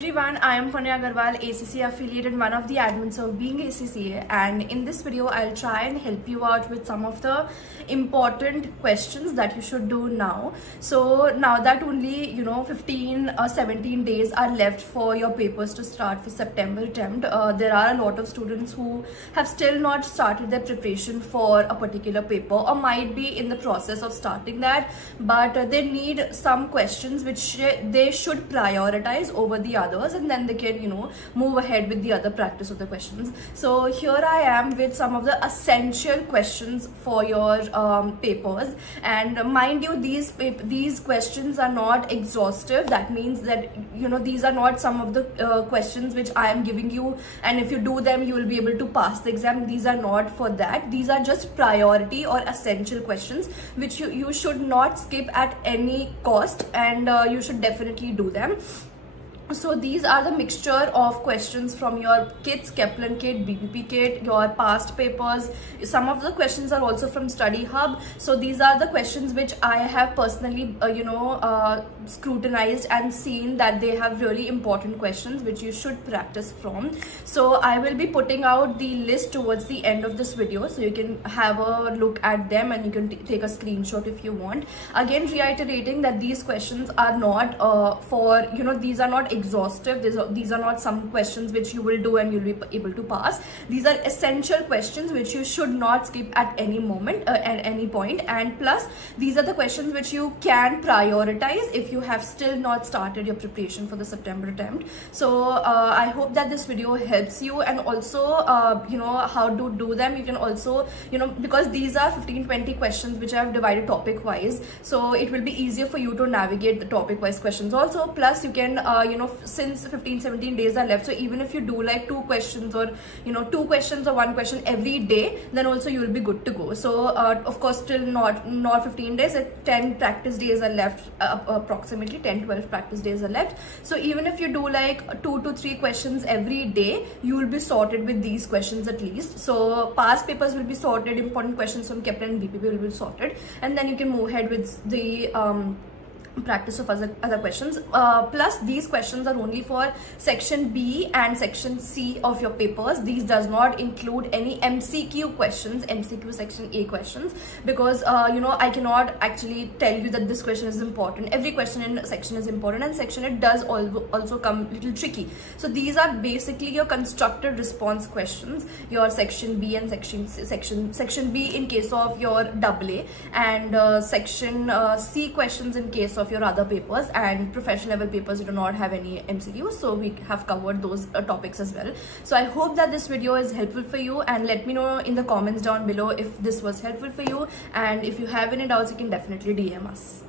Everyone, I am Konya Agarwal, ACCA affiliate and one of the admins of Being ACCA, and in this video I'll try and help you out with some of the important questions that you should do now. So now that only 15 or 17 days are left for your papers to start for September attempt, there are a lot of students who have still not started their preparation for a particular paper or might be in the process of starting that, but they need some questions which they should prioritize over the others, and then they can move ahead with the other practice of the questions. So here I am with some of the essential questions for your papers, and mind you, these questions are not exhaustive. That means that these are not some of the questions which I am giving you, and if you do them you will be able to pass the exam. These are not for that. These are just priority or essential questions which you should not skip at any cost, and you should definitely do them. So these are the mixture of questions from your KIIT, Kaplan KIIT, BPP KIIT, your past papers. Some of the questions are also from Study Hub. So these are the questions which I have personally scrutinized and seen that they have really important questions which you should practice from. So I will be putting out the list towards the end of this video, so you can have a look at them and you can take a screenshot if you want. Again, reiterating that these questions are not these are not exhaustive. These are not some questions which you will do and you'll be able to pass. These are essential questions which you should not skip at any moment, at any point. And plus, these are the questions which you can prioritize if you have still not started your preparation for the September attempt. So I hope that this video helps you, and also how to do them. You can also because these are 15-20 questions which I have divided topic wise, so it will be easier for you to navigate the topic wise questions also. Plus you can since 15-17 days are left, so even if you do like 2 questions or 2 questions or 1 question every day, then also you will be good to go. So of course still not 15 days, 10 practice days are left, approximately 10-12 practice days are left. So even if you do like 2 to 3 questions every day, you will be sorted with these questions at least. So past papers will be sorted, important questions from Kaplan and BPP will be sorted, and then you can move ahead with the practice of other questions. Plus these questions are only for section B and section C of your papers. These does not include any MCQ questions, MCQ section A questions, because I cannot actually tell you that this question is important. Every question in section is important, and section it does also come little tricky. So these are basically your constructed response questions, your section B and section B in case of your AA, and section C questions in case of your other papers. And professional level papers, you do not have any MCQs, so we have covered those topics as well. So I hope that this video is helpful for you, and let me know in the comments down below if this was helpful for you, and if you have any doubts you can definitely DM us.